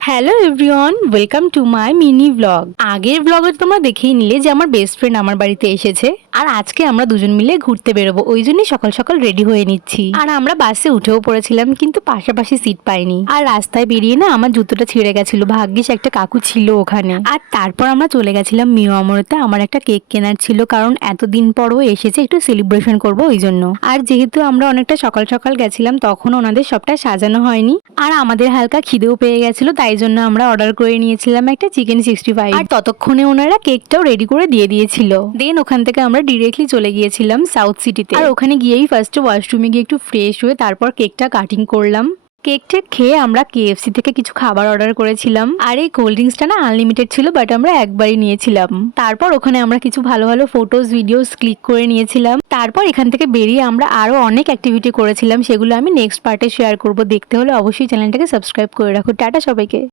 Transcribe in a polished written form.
Hello everyone, welcome to my mini blog. আগের ব্লগে তোমরা দেখেই নিলে যে আমার বেস্ট ফ্রেন্ড আমার বাড়িতে এসেছে, আর আজকে আমরা দুজন মিলে ঘুরতে বেরোবো। ওই জন্যই সকাল সকাল রেডি হয়ে নিচ্ছি। আর আমরা বাসে উঠেও পড়েছিলাম, কিন্তু পাশাপাশি সিট পাইনি। আর রাস্তায় বেরিয়ে না আমার জুতোটা ছিঁড়ে গেছিল, ভাগ্যিস একটা কাকু ছিল ওখানে। আর তারপর আমরা চলে গেছিলাম মিও আমরতে। আমার একটা কেক কেনার ছিল, কারণ এতদিন পরও এসেছে, একটু সেলিব্রেশন করবো ওই জন্য। আর যেহেতু আমরা অনেকটা সকাল সকাল গেছিলাম, তখন ওনাদের সবটা সাজানো হয়নি, আর আমাদের হালকা খিদেও পেয়ে গেছিল, তাই জন্য আমরা অর্ডার করে নিয়েছিলাম একটা চিকেন 65। আর ততক্ষণে ওনারা কেকটাও রেডি করে দিয়ে দিয়েছিল। দেন ওখান থেকে আমরা ডিরেক্টলি চলে গিয়েছিলাম সাউথ সিটিতে। আর ওখানে গিয়েই ফার্স্ট ওয়াশরুমে গিয়ে একটু ফ্রেশ হয়ে তারপর কেকটা কাটিং করলাম। কেকটা খেয়ে আমরা কেএফসি থেকে কিছু খাবার অর্ডার করেছিলাম। আর এই কোল্ড ড্রিঙ্কসটা না আনলিমিটেড ছিল, বাট আমরা একবারই নিয়েছিলাম। তারপর ওখানে আমরা কিছু ভালো ভালো ফটোজ ভিডিওস ক্লিক করে নিয়েছিলাম। তারপর এখান থেকে বেরিয়ে আমরা আরো অনেক অ্যাক্টিভিটি করেছিলাম, সেগুলো আমি নেক্সট পার্টে শেয়ার করব। দেখতে হলে অবশ্যই চ্যানেলটাকে সাবস্ক্রাইব করে রাখো। টাটা সবাইকে।